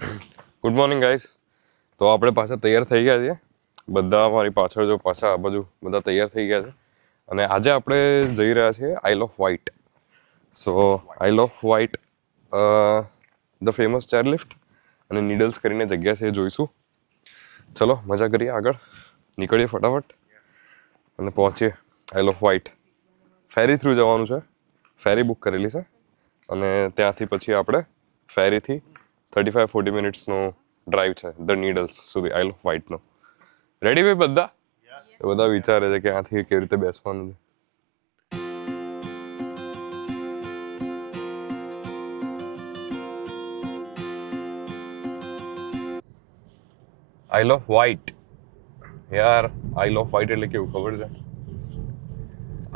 Good morning guys. તો આપણે પાછા તૈયાર થઈ ગયા છીએ બધા. મારી પાછળ જો પાછા આ બાજુ બધા તૈયાર થઈ ગયા છે અને આજે આપણે જઈ રહ્યા છીએ Isle of Wight. So Isle of Wight the famous chairlift અને નીડલ્સ કરીને જગ્યા છે એ જોઈશું. ચલો મજા કરીએ, આગળ નીકળીએ ફટાફટ અને પહોંચીએ Isle of Wight. Ferry through જવાનું છે, ફેરી બુક કરેલી છે અને ત્યાંથી પછી આપણે ફેરીથી 35-40 મિનિટ્સનો ડ્રાઈવ છે ધ નીડલ્સ સુધી આઇલ ઓફ વાઇટનો. રેડી ભાઈ બધા? બધા વિચારે છે કે આથી કેવી રીતે બેસવાનું છે. આઇલ ઓફ વાઇટ યાર, આઇલ ઓફ વાઇટ એટલે કેવું ખબર છે?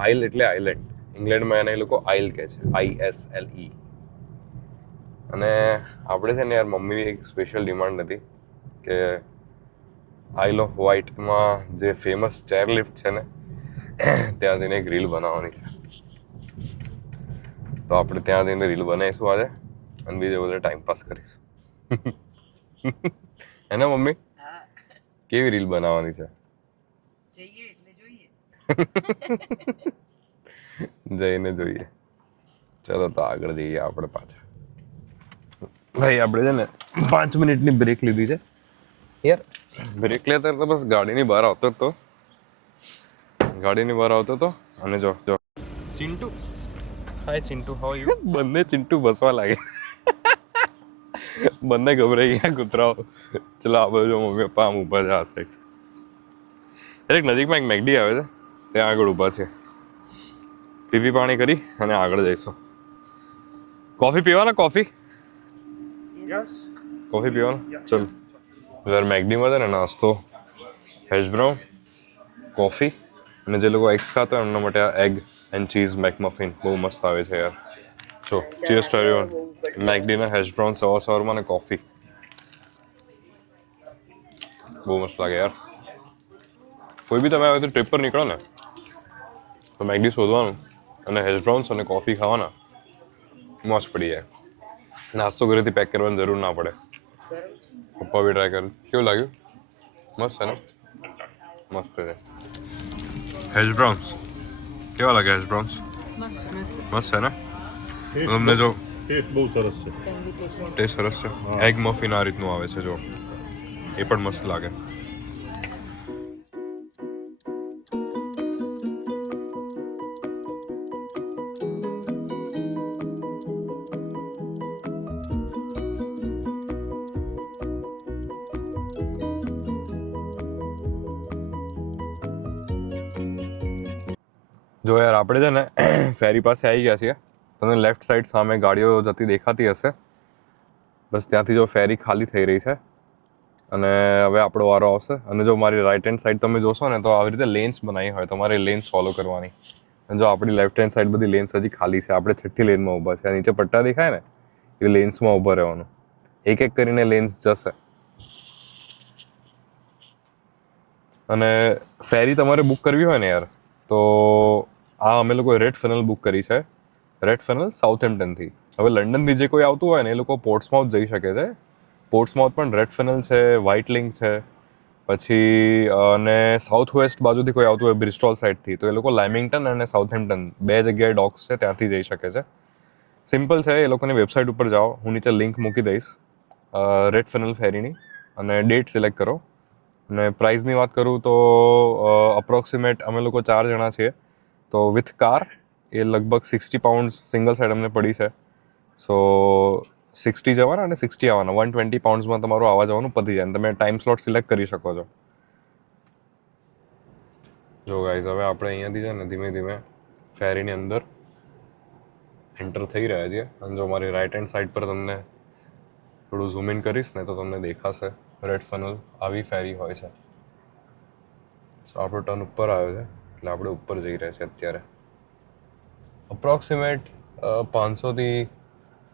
આઇલ એટલે આઇલેન્ડ. ઇંગ્લેન્ડમાં એને એ લોકો આઇલ કહે છે, ISLE. અને આપણે છે ને યાર, મમ્મીની એક સ્પેશિયલ ડિમાન્ડ હતી કે આઇલ ઓફ વાઇટમાં જે ફેમસ ચેરલિફ્ટ છે ને ત્યાં જઈને એક રીલ બનાવવાની છે. તો આપણે ત્યાં જઈને રીલ બનાવીશું આજે અને બીજે બધે ટાઈમ પાસ કરીશું. હે ને મમ્મી? કેવી રીલ બનાવવાની છે? જઈને જોઈએ. ચલો તો આગળ જઈએ આપણે પાછા. ભાઈ આપણે છે ને 5 મિનિટની બ્રેક લીધી છે યાર. બ્રેક લેતા તો બસ ગાડીની બહાર આવતો હતો અને જો ચિંટુ, હાય ચિંટુ, હાઉ આર યુ? બંને ચિંટુ બસવા લાગે. બંને ગભરાઈ ગયા કૂતરાઓ. ચલો આ બાજુ મમ્મી પપ્પા આમ ઊભા છે આ સાઈડ. એક નજીકમાં એક મેકડી આવે છે ત્યાં આગળ ઊભા છે. પીપી પાણી કરી અને આગળ જઈશું. કોફી પીવાના? કોફી પીવાના? ચલો યાર, મેકડીમાં છે ને નાસ્તો હેશ બ્રાઉન, કોફી અને જે લોકો એગ્સ ખાતા હોય એમના માટે આ એગ એન્ડ ચીઝ મેકમફિન બહુ મસ્ત આવે છે યાર. જો ચીઝ ટુ એવરીવન. મેકડીના હેશ બ્રાઉન સવારમાં અને કોફી બહુ મસ્ત લાગે યાર. કોઈ બી તમે આવે તો ટ્રીપ પર નીકળો ને તો મેકડી શોધવાનું અને હેશ બ્રાઉન્સ અને કોફી ખાવાના, મોજ પડી જાય. નાસ્તો ઘરેથી પેક કરવાની જરૂર ના પડે. પપ્પા બી ટ્રાય કર્યું. કેવું લાગ્યું? મસ્ત છે ને? મસ્ત છે. હેશ બ્રાઉન્સ કેવા લાગે? હેશ બ્રાઉન્સ મસ્ત છે ને? તમને જો ટેસ્ટ બહુ સરસ છે. ટેસ્ટ સરસ છે. એગ મફિન આ રીતનું આવે છે, જો એ પણ મસ્ત લાગે. જો યાર, આપણે છે ને ફેરી પાસે આવી ગયા છીએ. તમને લેફ્ટ સાઈડ સામે ગાડીઓ જતી દેખાતી હશે. બસ ત્યાંથી જો ફેરી ખાલી થઈ રહી છે અને હવે આપણો વારો આવશે. અને જો મારી રાઈટ હેન્ડ સાઈડ તમે જોશો ને તો આવી રીતે લેન્સ બનાવી હોય, તમારે લેન્સ ફોલો કરવાની. અને જો આપણી લેફ્ટ હેન્ડ સાઈડ બધી લેન્સ હજી ખાલી છે. આપણે છઠ્ઠી લેનમાં ઊભા છે. નીચે પટ્ટા દેખાય ને એ લેન્સમાં ઊભા રહેવાનું. એક એક કરીને લેન્સ જશે. અને ફેરી તમારે બુક કરવી હોય ને યાર, તો આ અમે લોકોએ રેડ ફનલ બુક કરી છે. રેડ ફનલ સાઉથહેમ્પ્ટનથી. હવે લંડનથી જે કોઈ આવતું હોય ને એ લોકો પોર્ટ્સમાઉથ જઈ શકે છે. પોર્ટ્સમાઉથ પણ રેડ ફનલ છે, વ્હાઇટ લિંક છે. પછી અને સાઉથ વેસ્ટ બાજુથી કોઈ આવતું હોય બ્રિસ્ટોલ સાઈડથી, તો એ લોકો લાઇમિંગ્ટન અને સાઉથહેમ્પ્ટન બે જગ્યાએ ડોક્સ છે, ત્યાંથી જઈ શકે છે. સિમ્પલ છે. એ લોકોની વેબસાઇટ ઉપર જાઓ, હું નીચે લિંક મૂકી દઈશ રેડ ફનલ ફેરીની, અને ડેટ સિલેક્ટ કરો. અને પ્રાઇઝની વાત કરું તો અપ્રોક્સિમેટ અમે લોકો 4 જણા છીએ, તો વિથ કાર એ લગભગ £60 સિંગલ સાઈડ અમને પડી છે. સો 60 જવાના અને 60 આવવાના, £120 તમારું આવવા જવાનું પતી જાય. અને તમે ટાઈમ સ્લોટ સિલેક્ટ કરી શકો છો. જો ગાઈઝ, હવે આપણે અહીંયાથી છે ને ધીમે ધીમે ફેરીની અંદર એન્ટર થઈ રહ્યા છીએ. અને જો મારી રાઈટ હેન્ડ સાઈડ પર તમને થોડું ઝૂમ ઇન કરીશ ને તો તમને દેખાશે રેડ ફનલ આવી ફેરી હોય છે. સો આપણો ટર્ન ઉપર આવ્યો છે એટલે આપણે ઉપર જઈ રહ્યા છીએ અત્યારે. અપ્રોક્સિમેટ 500થી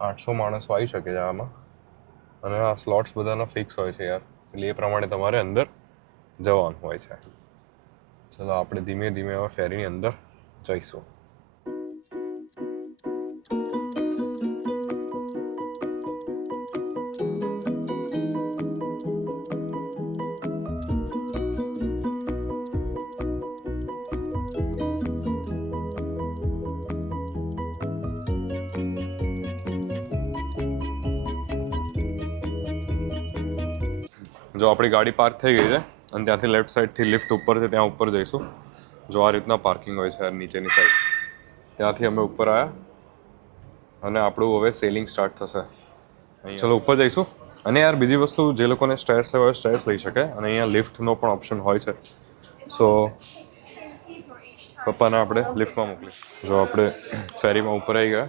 800 માણસો આવી શકે છે આમાં. અને આ સ્લોટ્સ બધાના ફિક્સ હોય છે યાર, એટલે એ પ્રમાણે તમારે અંદર જવાનું હોય છે. ચલો આપણે ધીમે ધીમે હવે ફેરીની અંદર જઈશું. જો આપણી ગાડી પાર્ક થઈ ગઈ છે અને ત્યાંથી લેફ્ટ સાઈડથી લિફ્ટ ઉપર છે, ત્યાં ઉપર જઈશું. જો આ રીતના પાર્કિંગ હોય છે નીચેની સાઈડ, ત્યાંથી અમે ઉપર આવ્યા અને આપણું હવે સેલિંગ સ્ટાર્ટ થશે. ચલો ઉપર જઈશું. અને યાર બીજી વસ્તુ, જે લોકોને સ્ટ્રેસ લેવા હોય સ્ટ્રેસ લઈ શકે, અને અહીંયા લિફ્ટનો પણ ઓપ્શન હોય છે. સો પપ્પાને આપણે લિફ્ટમાં મોકલી. જો આપણે ફેરીમાં ઉપર આવી ગયા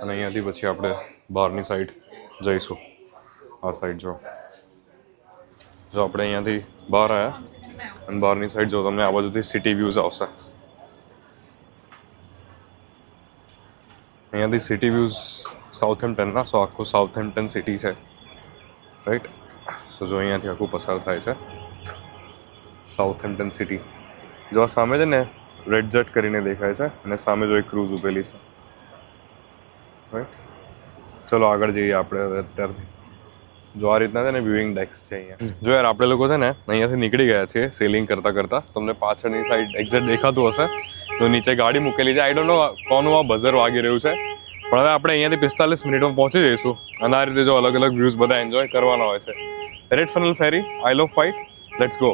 અને અહીંયાથી પછી આપણે બહારની સાઈડ જઈશું. આ સાઈડ જો આપણે અહીંયાથી બહાર આવ્યા અને બહારની સાઈડ જો તમને આ બાજુથી સિટી વ્યૂઝ આવશે. અહીંયાથી સિટી વ્યૂઝ સાઉથહેમ્પ્ટનના, સો આખું સાઉથહેમ્પ્ટન સિટી છે, રાઈટ. સો જો અહીંયાથી આખું પસાર થાય છે સાઉથહેમ્પ્ટન સિટી. જો આ સામે છે ને રેડ જેટ કરીને દેખાય છે અને સામે જો એક ક્રૂઝ ઉભેલી છે, રાઈટ. ચલો આગળ જઈએ આપણે હવે અત્યારથી. જો આ રીતના છે ને વ્યુઇંગ ડેક્સ છે અહીંયા. જો યાર આપણે લોકો છે ને અહીંયાથી નીકળી ગયા છીએ સેલિંગ કરતાં તમને પાછળની સાઈડ એક્ઝેક્ટ દેખાતું હશે. તો નીચે ગાડી મૂકેલી છે. આઈ ડોન્ટ નો કોનું આ બઝર વાગી રહ્યું છે, પણ હવે આપણે અહીંયાથી 45 મિનિટમાં પહોંચી જઈશું. અને આ રીતે જો અલગ અલગ વ્યૂઝ બધા એન્જોય કરવાના હોય છે. Red Funnel ferry, Isle of Wight, let's go.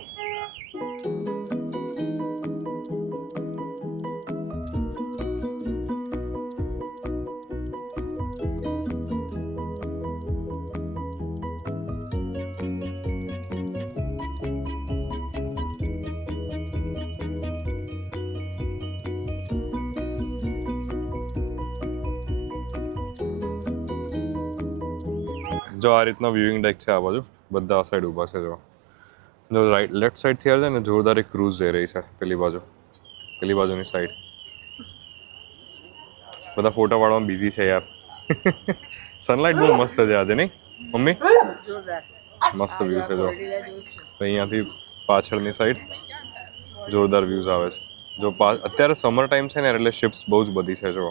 જો આ રીતનો વ્યુઇંગ ડેક છે આ બાજુ, બધા આ સાઈડ ઊભા છે. જો રાઈટ લેફ્ટ સાઈડથી આવે છે ને જોરદાર એક ક્રૂઝ જઈ રહી છે પેલી બાજુની સાઈડ. બધા ફોટા પાડવામાં બિઝી છે યાર. સનલાઇટ બહુ મસ્ત છે આજે, નહીં મમ્મી? મસ્ત વ્યૂ છે. જો અહીંયાથી પાછળની સાઈડ જોરદાર વ્યૂઝ આવે છે. જો અત્યારે સમર ટાઈમ છે ને એટલે શિપ્સ બહુ જ બધી છે. જો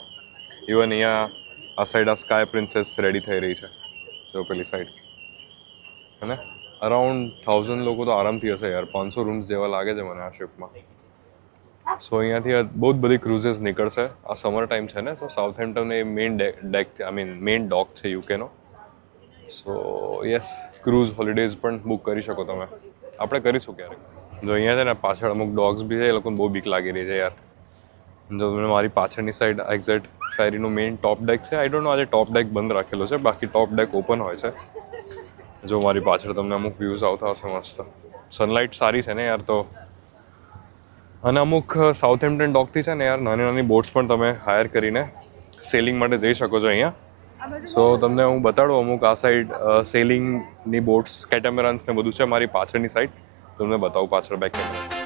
ઇવન અહીંયા આ સાઈડ આ સ્કાય પ્રિન્સેસ રેડી થઈ રહી છે. જો પેલી સાઈડ અને અરાઉન્ડ 1000 લોકો તો આરામથી હશે યાર. 500 રૂમ્સ જેવા લાગે છે મને આ શિપમાં. સો અહીંયાથી બહુ જ બધી ક્રુઝેસ નીકળશે. આ સમર ટાઈમ છે ને, સો સાઉથહેમ્પ્ટન એ મેઇન ડેક મેઇન ડોક છે યુકેનો. સો યસ, ક્રૂઝ હોલિડેઝ પણ બુક કરી શકો તમે. આપણે કરીશું ક્યારેક. જો અહીંયા છે ને પાછળ અમુક ડોગ્સ બી છે, એ લોકોને બહુ બીક લાગી રહી છે યાર. જો તમને મારી પાછળની સાઈડ એક્ઝેક્ટ ફેરીનું મેઇન ટોપ ડેક છે. આઈ ડોન્ટ નો આજે ટોપ ડેક બંધ રાખેલો છે, બાકી ટોપ ડેક ઓપન હોય છે. જો મારી પાછળ તમને અમુક વ્યૂઝ આવતા હશે મસ્ત. સનલાઇટ સારી છે ને યાર તો. અને અમુક સાઉથહેમ્પ્ટન ડોકથી છે ને યાર નાની નાની બોટ્સ પણ તમે હાયર કરીને સેલિંગ માટે જઈ શકો છો અહીંયા. સો તમને હું બતાડું અમુક આ સાઈડ સેલિંગની બોટ્સ, કેટામેરાન્સ ને બધું છે મારી પાછળની સાઈડ. તમને બતાવું પાછળ બેક કેમેરા.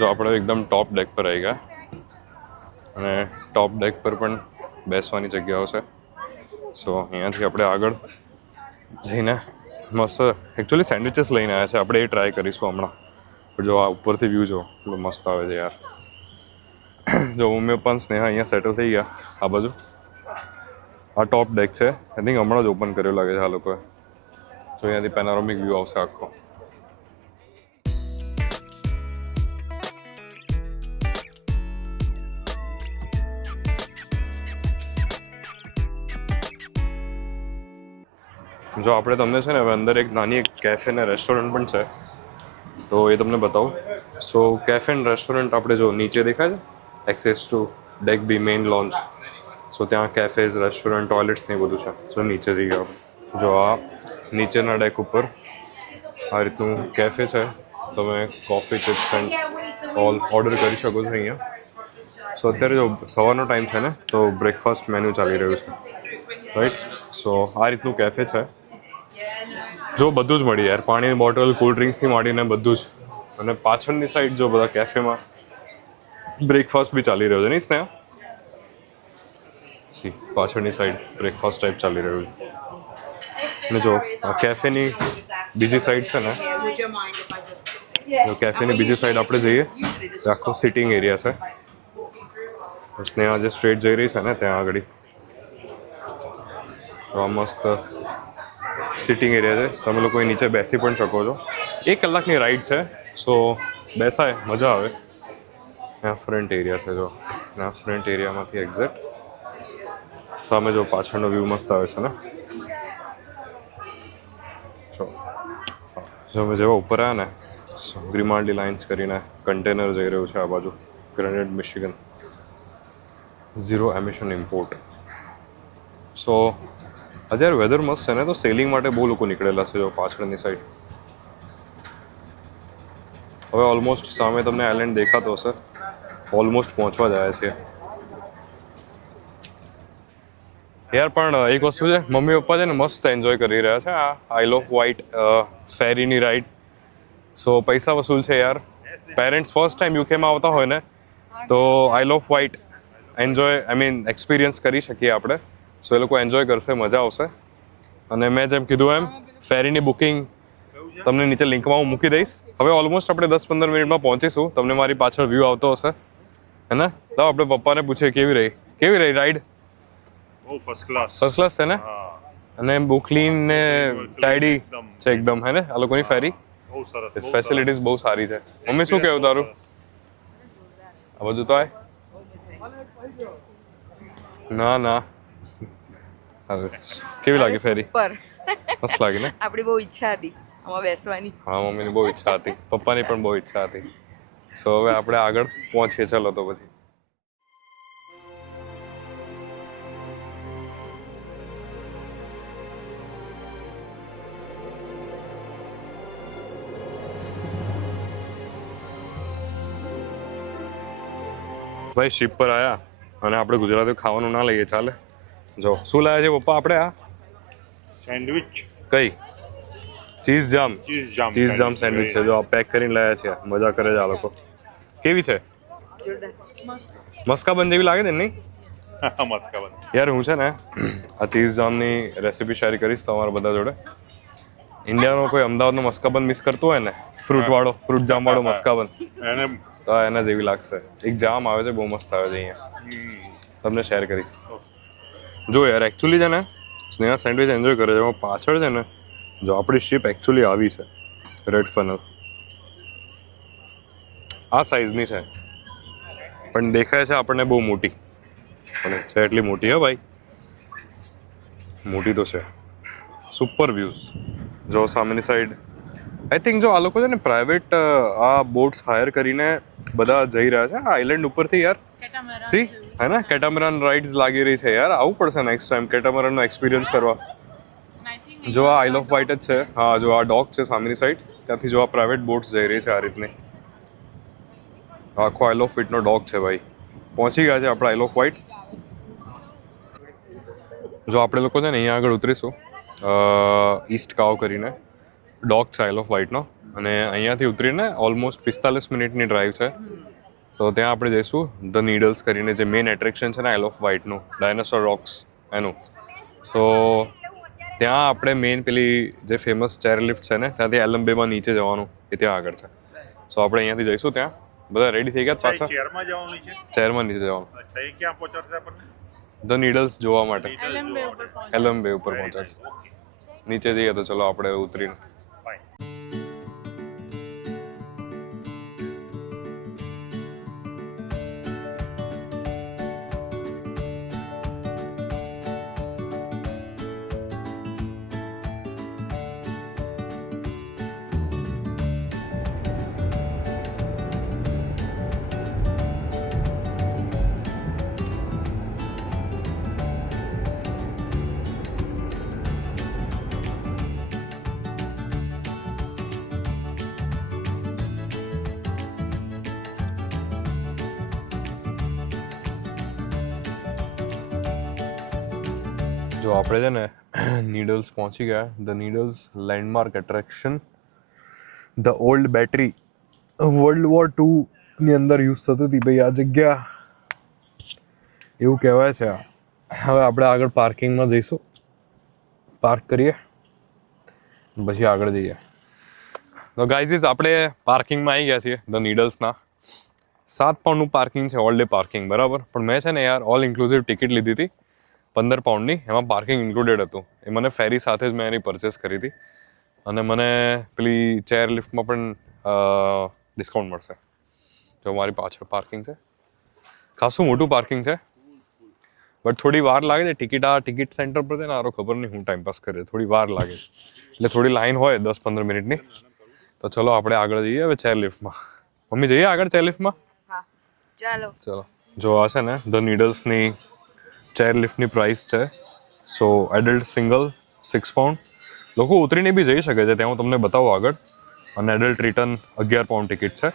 જો આપણે એકદમ ટોપ ડેક પર આવી ગયા અને ટોપ ડેક પર પણ બેસવાની જગ્યાઓ છે. સો અહીંયાથી આપણે આગળ જઈને મસ્ત એકચ્યુઅલી સેન્ડવિચીસ લઈને આવ્યા છે આપણે, એ ટ્રાય કરીશું હમણાં. જો આ ઉપરથી વ્યૂ જો એટલું મસ્ત આવે છે યાર. જો મમ્મી પપ્પા સ્નેહા અહીંયા સેટલ થઈ ગયા આ બાજુ. આ ટોપ ડેક છે, આઈ થિંક હમણાં જ ઓપન કર્યો લાગે છે આ લોકોએ. જો અહીંયાથી પેનોરામિક વ્યૂ આવશે આખો. જો આપણે તમને છે ને હવે અંદર એક નાની એક કેફે ને રેસ્ટોરન્ટ પણ છે, તો એ તમને બતાવું. સો કેફે એન્ડ રેસ્ટોરન્ટ આપણે જો નીચે દેખાય છે, access to deck B main lounge. So ત્યાં કેફેઝ, રેસ્ટોરન્ટ, ટોયલેટ્સ ને બધું છે. સો નીચે જઈએ આપણે. જો આ નીચેના ડેક ઉપર આ રીતનું કેફે છે. તમે coffee, chips and all order કરી શકો છો અહીંયા. સો અત્યારે જો સવારનો ટાઈમ છે ને, તો બ્રેકફાસ્ટ મેન્યુ ચાલી રહ્યું છે, રાઈટ. સો આ રીતનું કેફે છે. જો બધું જ મળી યાર, પાણીની બોટલ, કોલ્ડ ડ્રિંક્સથી માંડીને બધું જ. અને પાછળની સાઈડ જો બધા કેફેમાં બ્રેકફાસ્ટ બી ચાલી રહ્યો છે, નહીં સ્નેહા? સી પાછળની સાઈડ બ્રેકફાસ્ટ ટાઈપ ચાલી રહ્યું છે. ને જો કેફેની બીજી સાઈડ છે ને, જો કેફેની બીજી સાઈડ આપણે જઈએ તો આખો સિટિંગ એરિયા છે. સ્નેહા જે સ્ટ્રેટ જઈ રહી છે ને ત્યાં આગળ તો મસ્ત સિટિંગ એરિયા છે. તમે લોકો નીચે બેસી પણ શકો છો. 1 કલાકની રાઈડ છે, સો બેસાય, મજા આવે. ત્યાં ફ્રન્ટ એરિયા છે, જો ત્યાં ફ્રન્ટ એરિયામાંથી એક્ઝેક્ટ સામે જો પાછળનો વ્યૂ મસ્ત આવે છે ને. જો અમે જેવા ઉપર આવ્યા ને, ગ્રીમાલ્ડી લાઇન્સ કરીને કન્ટેનર જઈ રહ્યું છે આ બાજુ, ગ્રેનેડ મિશિગન, 0 એમિશન ઇમ્પોર્ટ. સો આજે યાર વેધર મસ્ત છે ને, તો સેલિંગ માટે બહુ લોકો નીકળેલા છે. જો પાછળની સાઈડ હવે ઓલમોસ્ટ સામે તમને આઇલેન્ડ દેખાતો હશે, ઓલમોસ્ટ પહોંચવા જાય છે યાર. પણ એક વસ્તુ છે, મમ્મી પપ્પા છે ને મસ્ત એન્જોય કરી રહ્યા છે આ આઇલ ઓફ વ્હાઇટ ફેરીની રાઈડ. સો પૈસા વસૂલ છે યાર. પેરેન્ટ્સ ફર્સ્ટ ટાઈમ યુકેમાં આવતા હોય ને તો isle of white enjoy experience કરી શકીએ આપણે. સો એ લોકો એન્જોય કરશે, મજા આવશે. અને મેં જેમ કીધું એમ ફેરીની બુકિંગ તમને નીચે લિંકમાં હું મૂકી દઈશ. હવે ઓલમોસ્ટ આપણે 10-15 મિનિટમાં પહોંચીશું. તમને મારી પાછળ વ્યૂ આવતો હશે હે ને. તો આપણે પપ્પાને પૂછીએ કેવી રહી રાઈડ. ફર્સ્ટ ક્લાસ છે ને, અને બહુ ક્લીન ને ટાઈડી છે એકદમ હે ને આ લોકોની ફેરી. બહુ સરસ, ફેસિલિટીઝ બહુ સારી છે. મમ્મી શું કહેવું તારું? આ બધું તો આય ના કેવી લાગી ફેરી? પર મસ્ત લાગી ને. આપણી બહુ ઈચ્છા હતી આમાં બેસવાની. હા, મમ્મીની બહુ ઈચ્છા હતી, પપ્પાની પણ બહુ ઈચ્છા હતી. સો હવે આપણે આગળ પહોંચીએ, ચલો તો પછી. ભાઈ શિપ પર આયા અને આપણે ગુજરાતી ખાવાનું ના લઈએ ચાલે. જો શું લાવ્યા છે પપ્પા આપણે? આ સેન્ડવિચ, કઈ? ચીઝ જામ સેન્ડવિચ છે. જો આ પેક કરીને લાવ્યા છે. મજા કરે છે આ લોકો. કેવી છે? મસ્કાબન જેવી લાગે છે નહીં? યાર હું છે ને આ ચીઝ જામની રેસીપી શેર કરીશ તમારા બધા જોડે. ઇન્ડિયાનો કોઈ અમદાવાદનો મસ્કાબન મિસ કરતો હોય ને, ફ્રૂટ જામ વાળો મસ્કાબન, તો એના જેવી લાગશે. એક જામ આવે છે, બહુ મસ્ત આવે છે અહીંયા, તમને શેર કરીશ. જો યાર એકચ્યુઅલી છે ને સ્નેહા સેન્ડવિચ એન્જોય કરે છે. એમાં પાછળ છે ને જો આપણી શિપ એકચ્યુઅલી આવી છે રેડ ફનલ, આ સાઈઝની છે, પણ દેખાય છે આપણને બહુ મોટી. અને છે એટલી મોટી હે ભાઈ, મોટી તો છે. સુપર વ્યૂઝ જો સામેની સાઈડ. આઈ થિંક જો આ લોકો છે ને પ્રાઇવેટ આ બોટ્સ હાયર કરીને બધા જઈ રહ્યા છે આ આઇલેન્ડ ઉપરથી યાર. સી હે ને, કેટામરાન રાઇડ્સ લાગી રહી છે યાર. આવું પડશે નેક્સ્ટ ટાઈમ કેટામરાનનો એક્સપિરિયન્સ કરવા. જો આ આઇલ ઓફ વ્હાઇટ જ છે. હા, જો આ ડોક છે સામેની સાઈડ, ત્યાંથી જો આ પ્રાઇવેટ બોટ્સ જઈ રહી છે આ રીતની. આખો આઇલ ઓફ વ્હાઇટનો ડોક છે ભાઈ. પહોંચી ગયા છે આપણે આઇલ ઓફ વ્હાઇટ. જો આપણે લોકો છે ને અહીંયા આગળ ઉતરીશું, ઈસ્ટ કાવ કરીને ડોક છે આઇલ ઓફ વ્હાઇટનો. અને અહીંયાથી ઉતરીને ઓલમોસ્ટ 45 મિનિટની ડ્રાઈવ છે. તો ત્યાં આપણે જઈશું ધ નીડલ્સ કરીને, જે મેઇન એટ્રેક્શન છે ને આઇલ ઓફ વ્હાઇટનું, ડાયનાસોર રોક્સ એનું. સો ત્યાં આપણે મેઇન પેલી જે ફેમસ ચેર લિફ્ટ છે ને, ત્યાંથી એલમ બેમાં નીચે જવાનું એ ત્યાં આગળ છે. સો આપણે અહીંયાથી જઈશું ત્યાં. બધા રેડી થઈ ગયા પાછા? ચેરમાં નીચે જવાનું. ધ નીડલ્સ જોવા માટે એલમ બે ઉપર પહોંચાડશે. નીચે જઈએ તો ચલો આપણે ઉતરીને. જો આપણે છે ને નીડલ્સ પહોંચી ગયા. The Needles landmark attraction, the old battery, World War II ની અંદર યુઝ થતી હતી ભાઈ આ જગ્યા, એવું કહેવાય છે. હવે આપણે આગળ પાર્કિંગમાં જઈશું, પાર્ક કરીએ પછી આગળ જઈએ. તો ગાઈઝ આપણે પાર્કિંગમાં આવી ગયા છીએ ધ નીડલ્સના. 7 પાઉન્ડનું પાર્કિંગ છે, ઓલ ડે પાર્કિંગ, બરાબર. પણ મેં છે ને યાર ઓલ ઇન્ક્લુઝિવ ટિકિટ લીધી હતી 15 પાઉન્ડની, એમાં પાર્કિંગ ઇન્ક્લુડેડ હતું. એ મને ફેરી સાથે જ મેં એની પરચેસ કરી હતી. અને મને પેલી ચેર લિફ્ટમાં પણ ડિસ્કાઉન્ટ મળશે. જો મારી પાછળ પાર્કિંગ છે, ખાસું મોટું પાર્કિંગ છે, બટ થોડી વાર લાગે છે. ટિકિટ સેન્ટર પર છે ને આરો ખબર નહીં હું ટાઈમ પાસ કરે, થોડી વાર લાગે છે, એટલે થોડી લાઈન હોય 10-15 મિનિટની. તો ચલો આપણે આગળ જઈએ હવે ચેર લિફ્ટમાં. મમ્મી જઈએ આગળ ચેર લિફ્ટમાં? હા ચાલો. ચલો. જો આ છે ને ધ નીડલ્સની ચેર લિફ્ટની પ્રાઇસ છે. સો એડલ્ટ સિંગલ 6 પાઉન્ડ. લોકો ઉતરીને બી જઈ શકે છે ત્યાં, હું તમને બતાવું આગળ. અને એડલ્ટ રિટર્ન 11 પાઉન્ડ ટિકિટ છે.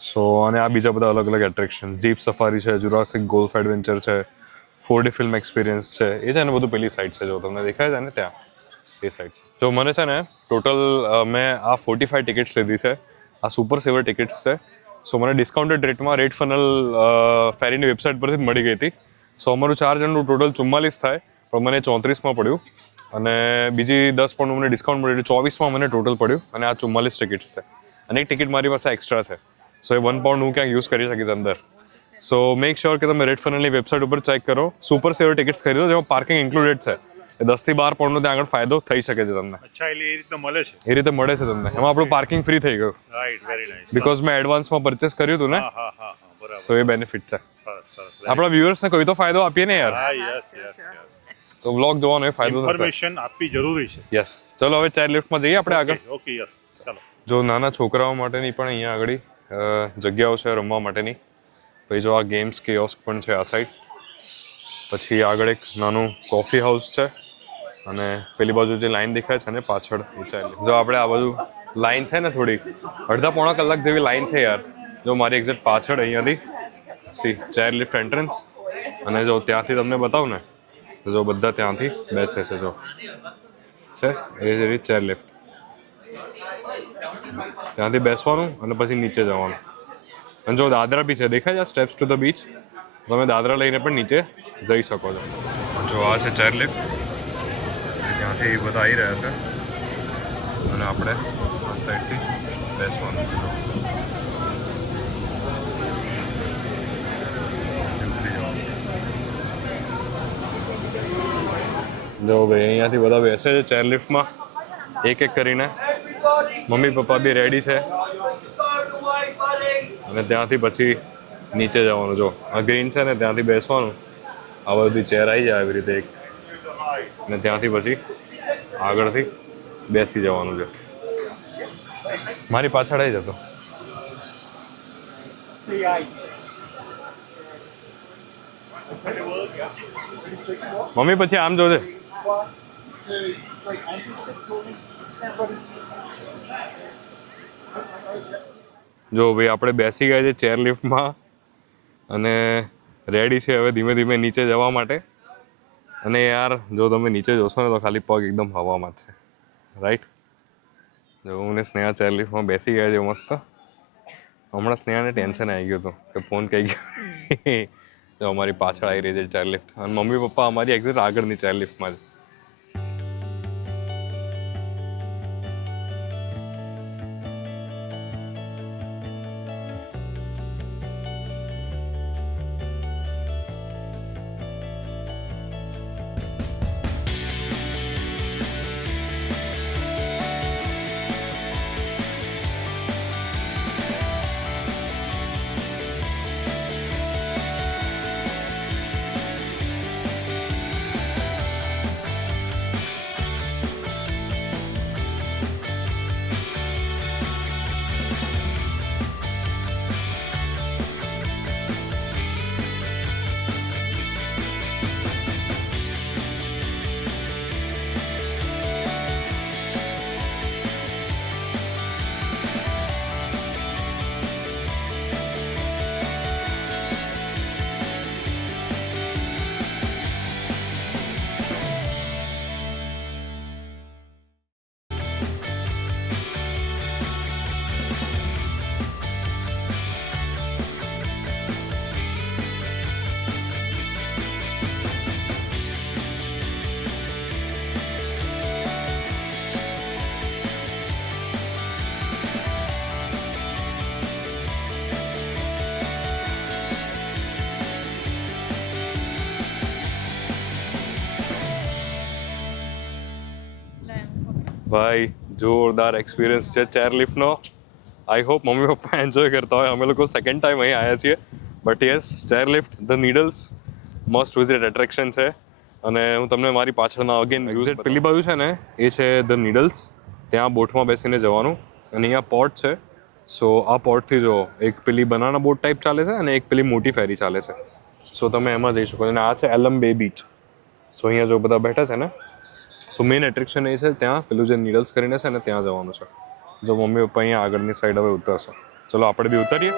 સો અને આ બીજા બધા અલગ અલગ એટ્રેક્શન, જીપ સફારી છે, જુરાસિક ગોલ્ફ એડવેન્ચર છે, 4D ફિલ્મ એક્સપિરિયન્સ છે. એ છે ને બધું પેલી સાઈડ છે, જો તમને દેખાય છે ને ત્યાં એ સાઈડ છે. જો મને છે ને ટોટલ મેં આ 45 ટિકિટ્સ લીધી છે. આ સુપર સેવર ટિકિટ્સ છે. સો મને ડિસ્કાઉન્ટેડ રેટમાં રેડ ફનલ ફેરીની વેબસાઇટ પરથી મળી ગઈ હતી. સો અમારું 4 જણનું ટોટલ 44 થાય, પણ મને 34માં પડ્યું. અને બીજી 10 પાઉન્ડનું મને ડિસ્કાઉન્ટ મળ્યું, એટલે 24માં મને ટોટલ પડ્યું. અને આ 44 ટિકિટ્સ છે. અને એક ટિકિટ મારી પાસે એક્સ્ટ્રા છે. સો એ 1 પાઉન્ડ હું ક્યાંક યુઝ કરી શકીશ અંદર. સો મેક શ્યોર કે તમે રેડ ફનલની વેબસાઇટ ઉપર ચેક કરો, સુપર સેવર ટિકિટ્સ ખરીદો જેમાં પાર્કિંગ ઇન્ક્લુડેડ છે. એ 10 થી 12 પાઉન્ડનો ત્યાં આગળ ફાયદો થઈ શકે છે તમને. અચ્છા, એટલે એ રીતના મળે છે. એ રીતે મળે છે તમને. એમાં આપણું પાર્કિંગ ફ્રી થઈ ગયું, રાઈટ, વેરી નાઇસ. બીકોઝ મેં એડવાન્સમાં પરચેસ કર્યું હતું ને. હા હા હા હા, બરાબર. સો એ બેનિફિટ છે. સરસ સરસ. આપણા વ્યુઅર્સને કોઈ તો ફાયદો આપીએ ને યાર. હા, યસ યસ યસ. તો વ્લોગ જોવાનો એ ફાયદો થશે. ઇન્ફોર્મેશન આપવી જરૂરી છે. યસ. ચલો હવે ચેર લિફ્ટમાં જઈએ આપણે આગળ. ઓકે, યસ, ચાલો. જો નાના છોકરાઓ માટેની પણ અહીંયા આગળ જગ્યાઓ છે રમવા માટેની. પછી જો આ ગેમ્સ કિયોસ્ક પણ છે આ સાઈડ. પછી આગળ એક નાનું કોફી હાઉસ છે. અને પેલી બાજુ જે લાઈન દેખાય છે ને પાછળ, જો આપણે આ બાજુ લાઈન છે ને થોડી અડધા-પોણા કલાક જેવી લાઈન છે યાર. જો મારી એક્ઝેક્ટ પાછળ અહીંયાથી ચેર લિફ્ટ એન્ટ્રન્સ. અને જો ત્યાંથી તમને બતાવું ને તો જો બધા ત્યાંથી બેસે છે, જો છે એ રીતે ચેર લિફ્ટ. ત્યાંથી બેસવાનું અને પછી નીચે જવાનું. અને જો દાદરા બી છે, દેખાય છે સ્ટેપ્સ ટુ ધ બીચ. તમે દાદરા લઈને પણ નીચે જઈ શકો છો. જો આ છે ચેર લિફ્ટ. ત્યાંથી બધા આવી રહ્યા છે અને આપણે આ સાઈડથી બેસવાનું છે. જો ભાઈ અહીંયાથી બધા બેસે છે ચેર લિફ્ટમાં એક એક કરીને. મમ્મી પપ્પા બી રેડી છે. અને ત્યાંથી પછી નીચે જવાનું. જો આ ગ્રીન છે ને ત્યાંથી બેસવાનું. આ બધી ચેર આવી જાય આવી રીતે એક. અને ત્યાંથી પછી આગળથી બેસી જવાનું છે. મારી પાછળ આવી જતો. મમ્મી પછી આમ જોજે. જો ભાઈ આપણે બેસી ગયા છે ચેર લિફ્ટમાં અને રેડી છે હવે ધીમે ધીમે નીચે જવા માટે. અને યાર જો તમે નીચે જોશો ને તો ખાલી પગ એકદમ હવામાં જ છે, રાઈટ. જો હું ને સ્નેહા ચેર લિફ્ટમાં બેસી ગયા છે મસ્ત. હમણાં સ્નેહાને ટેન્શન આવી ગયું હતું કે ફોન કઈ ગયો. જો અમારી પાછળ આવી રહી છે ચેર લિફ્ટ. અને મમ્મી પપ્પા અમારી એક્ઝેક્ટ આગળની ચેર લિફ્ટમાં જ. ભાઈ જોરદાર એક્સપિરિયન્સ છે ચેરલિફ્ટનો. I hope mummy papa enjoy કરતા હોય. અમે લોકો સેકન્ડ ટાઈમ અહીં આવ્યા છીએ. But yes, chairlift the Needles must visit attraction છે. અને હું તમને મારી પાછળના અગેન વિઝિટ પેલી બાજુ છે ને એ છે ધ નીડલ્સ. ત્યાં બોટમાં બેસીને જવાનું. અને અહીંયા પોર્ટ છે. સો આ પોર્ટથી જો એક પેલી બનાના બોટ ટાઈપ ચાલે છે અને એક પેલી મોટી ફેરી ચાલે છે. સો તમે એમાં જઈ શકો છો. અને આ છે એલમ બે બીચ. સો અહીંયા જો બધા બેઠા છે ને, સો મેઇન એટ્રેક્શન એ છે ત્યાં પેલું જે નીડલ્સ કરીને છે ને ત્યાં જવાનું છે. જો મમ્મી પપ્પા અહીંયા આગળની સાઈડ હવે ઉતરશે. ચલો આપણે બી ઉતરીએ.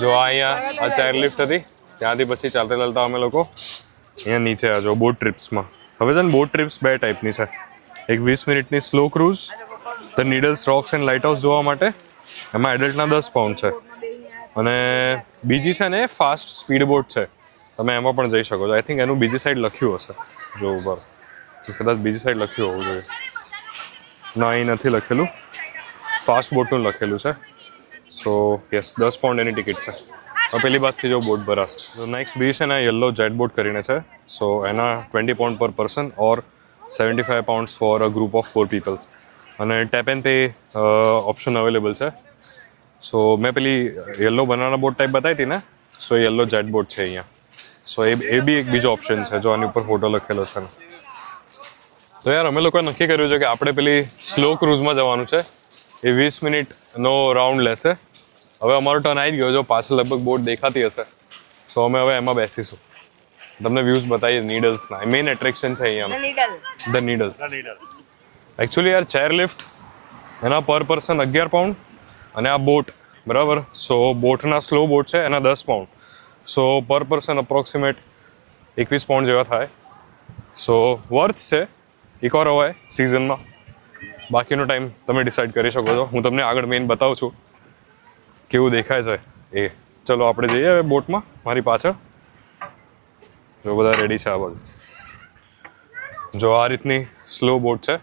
જો આ અહીંયા આ ચેરલિફ્ટ હતી, ત્યાંથી પછી ચાલતા ચાલતા અમે લોકો અહીંયા નીચે આ જો બોટ ટ્રીપ્સમાં. હવે છે ને બોટ ટ્રીપ્સ બે ટાઈપની છે. એક 20 મિનિટની slow cruise the Needles rocks and lighthouse જોવા માટે, એમાં એડલ્ટના 10 પાઉન્ડ છે. અને બીજી છે ને ફાસ્ટ સ્પીડ બોટ છે, તમે એમાં પણ જઈ શકો છો. આઈ થિંક એનું બીજી સાઈડ લખ્યું હશે જો ઉપર, કદાચ બીજી સાઈડ લખ્યું હોવું જોઈએ. ના, અહીં નથી લખેલું, ફાસ્ટ બોટનું લખેલું છે. સો યસ, 10 પાઉન્ડ એની ટિકિટ છે. હવે પેલી બાજુથી જો બોટ ભરાશે. તો નેક્સ્ટ બી છે ને યલો જેટ બોટ કરીને છે. સો એના 20 પાઉન્ડ પર person or 75 pounds for a group of 4 people. અને tap and pay option available છે. સો મેં પેલી યલો બનાના બોટ ટાઈપ બતાવી હતી ને, સો યલો જેટ બોટ છે અહીંયા. સો એ બી એક બીજો ઓપ્શન છે જો આની ઉપર ફોટો લખેલો છે ને. તો યાર અમે લોકોએ નક્કી કર્યું છે કે આપણે પેલી સ્લો ક્રૂઝમાં જવાનું છે. એ 20 મિનિટનો રાઉન્ડ લેશે. હવે અમારો ટર્ન આવી ગયો. જો પાછળ લગભગ બોટ દેખાતી હશે, સો અમે હવે એમાં બેસીશું. તમને વ્યૂઝ બતાવીએ નીડલ્સના. મેઇન એટ્રેક્શન છે અહીંયા ધ નીડલ્સ. એકચ્યુઅલી યાર ચેરલિફ્ટ એના પર પર્સન 11 પાઉન્ડ અને આ બોટ બરાબર. સો બોટના સ્લો બોટ છે એના 10 પાઉન્ડ. સો પર પર્સન અપ્રોક્સિમેટ 21 પાઉન્ડ જેવા થાય. સો વર્થ છે એકવાર હોય સિઝનમાં. બાકીનો ટાઈમ તમે ડિસાઈડ કરી શકો છો. હું તમને આગળ મેઇન બતાવું છું કેવું દેખાય છે એ. ચલો આપણે જઈએ હવે બોટમાં. મારી પાછળ જો બધા રેડી છે આ બાજુ. જો આ રીતની સ્લો બોટ છે,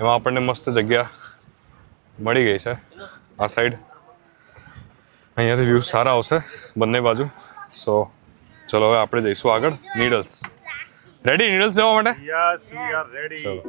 એમાં આપણને મસ્ત જગ્યા મળી ગઈ છે. આ સાઈડ અહીંયાથી વ્યૂ સારા આવશે બંને બાજુ. સો ચલો હવે આપણે જઈશું આગળ નીડલ્સ. રેડી નીડલ્સ જવા માટે? Yes, we are ready. ચલો.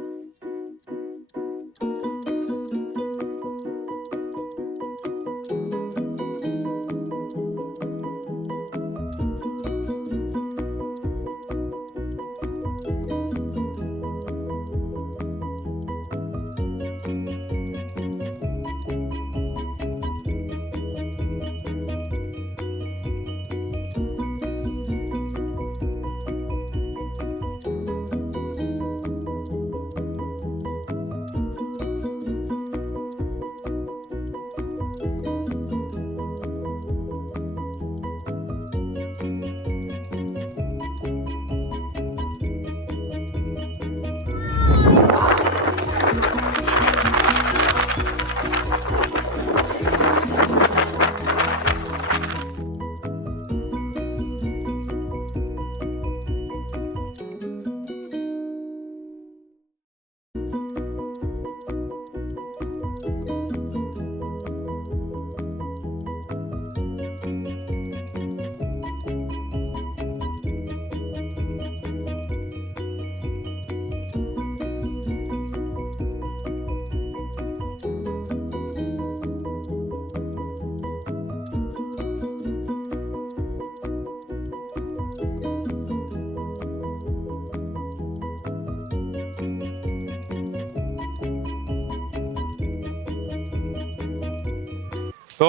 તો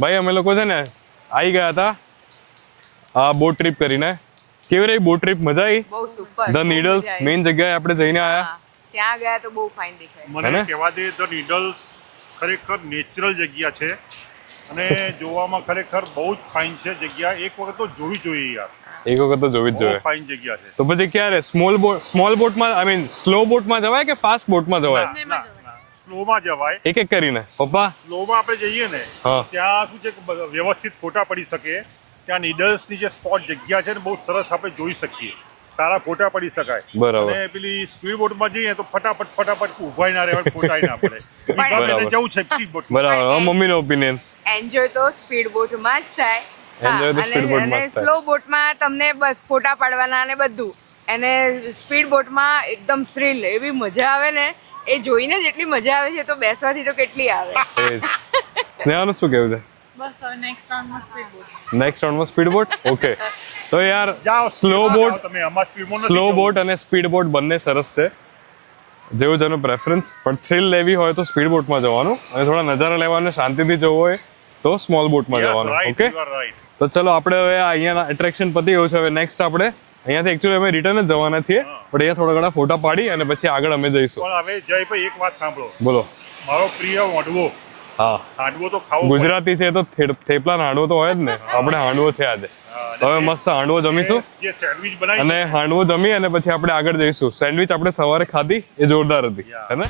ભાઈ અમે લોકો છે ને આવી ગયા હતા આ બોટ ટ્રીપ કરીને. કેવી રહી બોટ ટ્રીપ? મજા આવી? બહુ સુપર. ધ નીડલ્સ મેઇન જગ્યાએ આપણે જઈને આવ્યા. ત્યાં ગયા તો બહુ ફાઇન દેખાય. મને કહેવા દે ધ નીડલ્સ ખરેખર નેચરલ જગ્યા છે અને જોવામાં ખરેખર બહુ જ ફાઇન છે જગ્યા. એક વખત તો જોવી જોઈએ યાર. એક વખત તો જોવી જ બહુ જોઈએ. ફાઇન જગ્યા છે. તો પછી ક્યારે સ્મોલ બોટમાં આઈ મીન સ્લો બોટમાં જવાય કે ફાસ્ટ બોટમાં જવાય? સ્લોમાં જવાય. એક કરીને પપ્પા. સ્લોમાં આપણે જઈએ ને હા. ત્યાં શું છે કે વ્યવસ્થિત ફોટા પડી શકે. ત્યાં નીડલ્સની જે સ્પોટ જગ્યા છે ને બહુ સરસ આપણે જોઈ શકીએ. સારા ફોટા પડી શકાય. બરાબર. અને પેલી સ્પીડ બોટમાં જઈએ તો ફટાફટ ઊભાઈ ના રહેવાય, ફોટાય ના પડે. બરાબર. એને જવું છે સ્પીડ બોટ. બરાબર. હવે મમ્મીનો ઓપિનિયન. એન્જોય તો સ્પીડ બોટમાં જ થાય. Enjoy તો speed boat માં જ થાય. સ્લો બોટમાં તમને બસ ફોટા પાડવાના અને બધું. અને સ્પીડ બોટમાં એકદમ થ્રિલ, એવી મજા આવે ને, એ જોઈને જ એટલી મજા આવે છે તો બેસવાથી તો કેટલી આવે. એ જ. સ્નેહાનું શું કહેવું છે? બસ હવે નેક્સ્ટ રાઉન્ડમાં સ્પીડ બોટ. નેક્સ્ટ રાઉન્ડમાં સ્પીડ બોટ. ઓકે. તો યાર જાઓ, સ્લો speed માં બોટ, જાઓ તમે. આમાં speed માં નથી સ્લો જવું. બોટ અને સ્પીડ બોટ બંને સરસ છે, જેવું જેનો પ્રેફરન્સ. પણ થ્રિલ લેવી હોય તો સ્પીડ બોટમાં જવાનું, અને થોડા નજારા લેવાને શાંતિથી જવું હોય તો સ્મોલ બોટમાં Yes, જવાનું. right, okay. you are right. તો ચલો આપણે હવે અહીંયાના એટ્રેક્શન પતી ગયું છે. હવે નેક્સ્ટ આપણે અહીંયાથી એકચ્યુઅલી અમે રિટર્ન જ જવાના છીએ, પણ અહીંયા થોડા ઘણા ફોટા પાડી અને પછી આગળ અમે જઈશું. પણ હવે જયભાઈ એક વાત સાંભળો. બોલો. મારો પ્રિય હાંડવો. હા, હાંડવો તો ખાવો પડે. ગુજરાતી છે તો થેપલા ને હાંડવો તો હોય જ ને. આપણે હાંડવો છે આજે. હા, તો હવે અને મસ્ત હાંડવો જમીશું જે સેન્ડવિચ બનાવી અને હાંડવો જમી અને પછી આપણે આગળ જઈશું. સેન્ડવિચ આપણે સવારે ખાધી, એ જોરદાર હતી, Yeah. હે ને?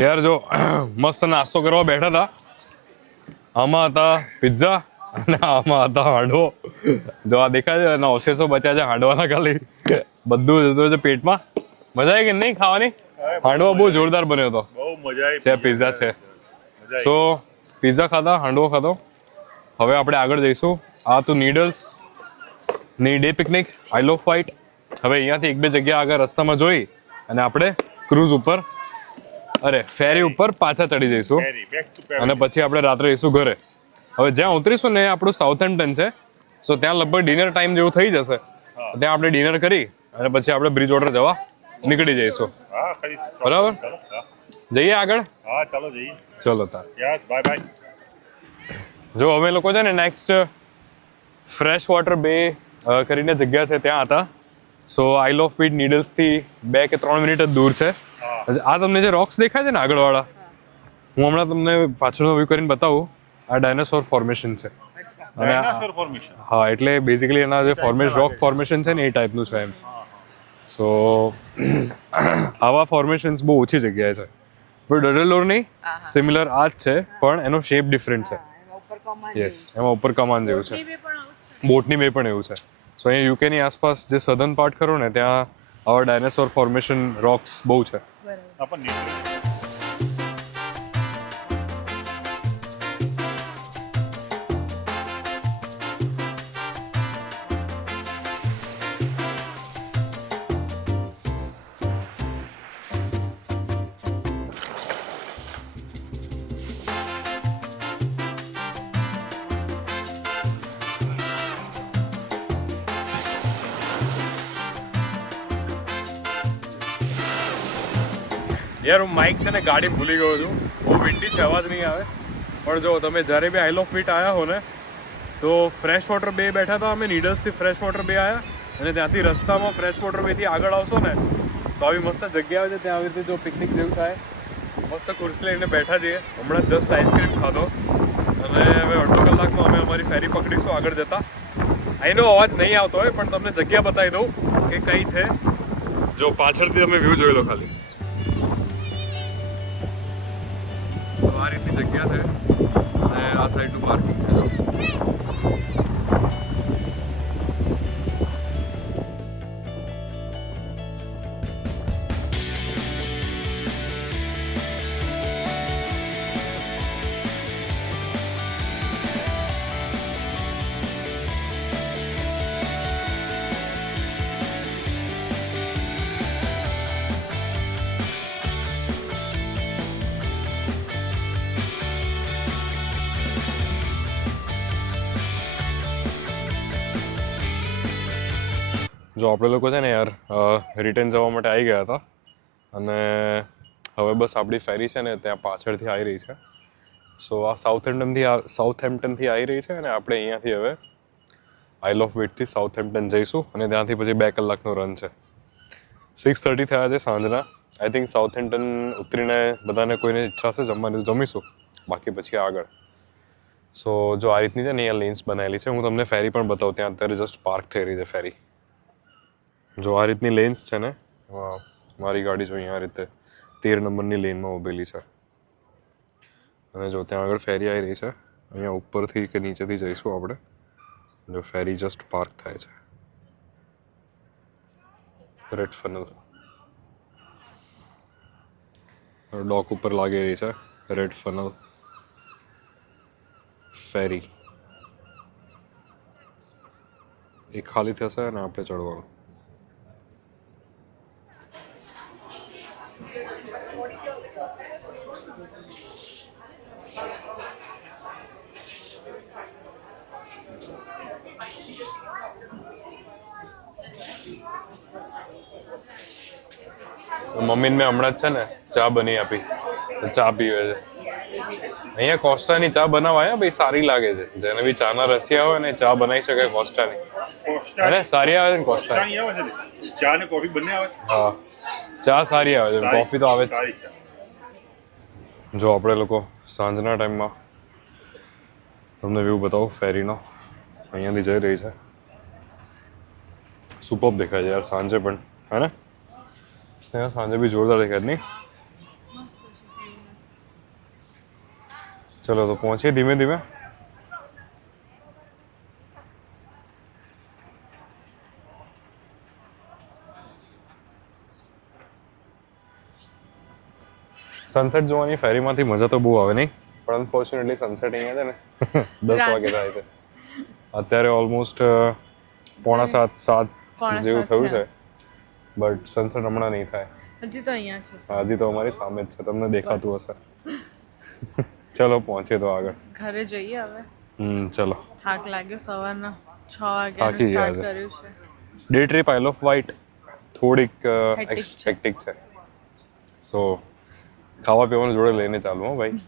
યાર જો મસ્ત નાસ્તો કરવા બેઠા હતા, આમાં હતા પિઝા અને આમાં હતા હાંડવો. જો આ દેખાય છે, એના અવશેષો બચ્યા છે હાંડવાના ખાલી. બધું જતું છે પેટમાં. મજા આવી કે નહીં ખાવાની? હાંડવો બહુ જોરદાર બન્યો હતો. બહુ મજા આવી. છે પિઝા છે. મજા આવી. સો પિઝા ખાધા, હાંડવો ખાધો. હવે આપણે આગળ જઈશું. આ તો નીડલ્સ ની ડે પિકનિક, આઈ લવ ફાઇટ. હવે અહીંયાથી એક બે જગ્યા આગળ રસ્તામાં જોઈ અને આપણે ક્રૂઝ ઉપર, અરે ફેરી ઉપર પાછા ચડી જઈશું, Very, back to Paris. અને પછી આપણે રાત્રે જઈશું ઘરે. હવે જ્યાં ઉતરીશું ને એ આપણું સાઉથહેમ્પ્ટન છે, સો ત્યાં લગભગ ડિનર ટાઈમ જેવું થઈ જશે. ત્યાં આપણે ડિનર કરી અને પછી આપણે બ્રિજ વોટર જવા નીકળી જઈશું. હા, ખરી. બરાબર. ચાલો, હા. જઈએ આગળ. હા, ચાલો જઈએ. ચલો તાર. Yes, bye bye. જો અમે લોકો છે ને નેક્સ્ટ ફ્રેશ વોટર બે કરીને જગ્યા છે ત્યાં હતા. સો આઈ લવ ફીટ નીડલ્સથી 2 કે 3 મિનિટ જ દૂર છે. હા. આ તમને જે રોક્સ દેખાય છે ને આગળવાળા, હું હમણાં તમને પાછળનો વ્યૂ કરીને બતાવું. આ ડાયનાસોર ફોર્મેશન છે. અને આ- Dinosaur formation. હા, એટલે બેઝિકલી એના જે રોક ફોર્મેશન છે ને એ ટાઈપનું છે એમ. સો આવા ફોર્મેશન્સ બહુ ઓછી જગ્યાએ છે. પણ ડડલોરની સિમિલર આ જ છે, પણ એનો શેપ ડિફરન્ટ છે. એમાં ઉપર કમાન યસ, એમાં ઉપર કમાન જેવું છે. ટીવી પણ આવું જ છે. બોટની બે પણ એવું છે. સો અહીંયા યુકેની આસપાસ જે સધર્ન પાર્ટ ખરો ને, ત્યાં આવા ડાયનાસોર ફોર્મેશન રોક્સ બહુ છે. બરાબર. હા, પણ નીચે. યાર હું માઇક છે ને ગાડી ભૂલી ગયો છું. બહુ વિન્ડી છે, અવાજ નહીં આવે. પણ જો તમે જ્યારે બી આઈ લવ ફીટ આવ્યા હો ને, તો ફ્રેશ વોટર બે બેઠા હતા અમે. નીડલ્સથી ફ્રેશ વોટર બે આવ્યા, અને ત્યાંથી રસ્તામાં ફ્રેશ વોટર બેથી આગળ આવશો ને તો આવી મસ્ત જગ્યા છે. ત્યાં આવી રીતે જો પિકનિક જેવું થાય, મસ્ત ખુરશી લઈને બેઠા છીએ. હમણાં જસ્ટ આઈસ્ક્રીમ ખાધો અને હવે અડધો કલાકમાં અમે અમારી ફેરી પકડીશું આગળ જતા. અહીંનો અવાજ નહીં આવતો હોય, પણ તમને જગ્યા બતાવી દઉં કે કઈ છે. જો પાછળથી તમે વ્યૂ જોઈ લો ખાલી. તો આ રીતની જગ્યા છે, અને આ સાઈડનું પાર્કિંગ છે. જો આપણે લોકો છે ને યાર રિટર્ન જવા માટે આવી ગયા હતા, અને હવે બસ આપણી ફેરી છે ને ત્યાં પાછળથી આવી રહી છે. સો આ સાઉથહેમ્પ્ટનથી આવી રહી છે, અને આપણે અહીંયાથી હવે આઈલ ઓફ વિટથી સાઉથહેમ્પ્ટન જઈશું, અને ત્યાંથી પછી 2 કલાકનો રન છે. 6:30 થયા છે સાંજના. આઈ થિંક સાઉથહેમ્પ્ટન ઉતરીને બધાને કોઈને ઈચ્છા છે જમવાની તો જમીશું, બાકી પછી આગળ. સો જો આ રીતની છે ને અહીંયા લેન્સ બનાવેલી છે, હું તમને ફેરી પણ બતાવું. ત્યાં અત્યારે જસ્ટ પાર્ક થઈ રહી છે ફેરી. જો આ રીતની લેન્સ છે ને, મારી ગાડી જો અહીંયા આ રીતે 13 નંબરની લેનમાં ઊભેલી છે. અને જો ત્યાં આગળ ફેરી આવી રહી છે. અહીંયા ઉપરથી કે નીચેથી જઈશું આપણે. જો ફેરી જસ્ટ પાર્ક થાય છે. રેડ ફનલ ડોક ઉપર લાગી રહી છે રેડ ફનલ ફેરી. એ ખાલી થશે અને આપણે ચડવાનું. મમ્મીને મેં હમણાં જ છે ને ચા બની આપી, તો ચા પીવે છે. અહીંયા કોસ્ટાની ચા બનાવાય ભાઈ, સારી લાગે છે. જેને બી ચાના રસિયા હોય ને ચા બનાવી શકાય કોસ્ટાની. અરે સારી આવે છે ને કોસ્ટા. ચા ને કોફી બંને આવે છે. હા, ચા સારી આવે છે, કોફી તો આવે જ. જો આપણે લોકો સાંજના ટાઈમમાં તમને વ્યૂ બતાવું ફેરીનો. અહીંયાથી જઈ રહી છે. સુપર દેખાય છે યાર સાંજે પણ, હે ને? સાંજે બી જોરદાર દેખાય નહીં? ચલો તો પહોંચીએ ધીમે ધીમે. સનસેટ જોવાની ફેરીમાંથી મજા તો બહુ આવે નહીં, પણ અનફોર્ચ્યુનેટલી સનસેટ અહીંયા છે ને 10 વાગે થાય છે. અત્યારે ઓલમોસ્ટ 6:45 જેવું થયું છે, બટ સનસેટ હમણાં નહીં થાય. હજી તો અહીંયા છે. હજી તો અમારી સામે જ છે, તમને દેખાતું હશે. ચલો પહોંચીએ તો આગળ. ઘરે જઈએ હવે. ચલો. થાક લાગ્યો, સવારના 6 વાગે થાકી ગયા સ્ટાર્ટ છે. કર્યું છે. Day trip isle of white થોડીક Hectic છે. હેક્ટિક છે. સો ખાવા પીવાનું જોડે લઈને ચાલુ હો ભાઈ.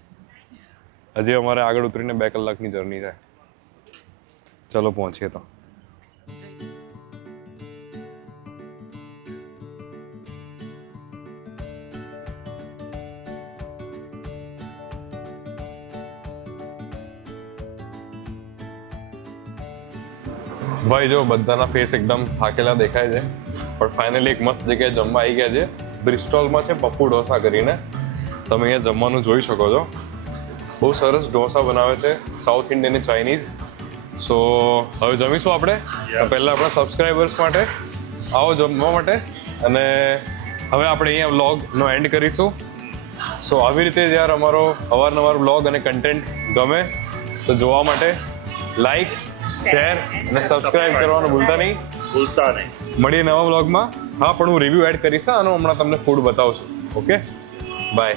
હજી અમારે આગળ ઉતરીને 2 કલાકની જર્ની છે. ચલો પહોંચીએ તો. ભાઈ જો બધાના ફેસ એકદમ થાકેલા દેખાય છે, પણ ફાઇનલી એક મસ્ત જગ્યાએ જમવા આવી ગયા છે. બ્રિસ્ટોલમાં છે પપ્પુ ઢોસા કરીને. તમે અહીંયા જમવાનું જોઈ શકો છો. બહુ સરસ ઢોસા બનાવે છે, સાઉથ ઇન્ડિયન અને ચાઇનીઝ. સો હવે જમીશું આપણે. પહેલાં આપણા સબસ્ક્રાઈબર્સ માટે આવો જમવા માટે, અને હવે આપણે અહીંયા વ્લોગનો એન્ડ કરીશું. સો આવી રીતે જ્યારે અમારો અવારનવાર વ્લોગ અને કન્ટેન્ટ ગમે તો જોવા માટે લાઈક, શેર અને સબસ્ક્રાઇબ કરવાનું ભૂલતા નહીં. મળીએ નવા વ્લોગમાં. હા, પણ હું રિવ્યુ એડ કરીશ આનો, હમણાં તમને ફૂડ બતાવું છું. Okay, by.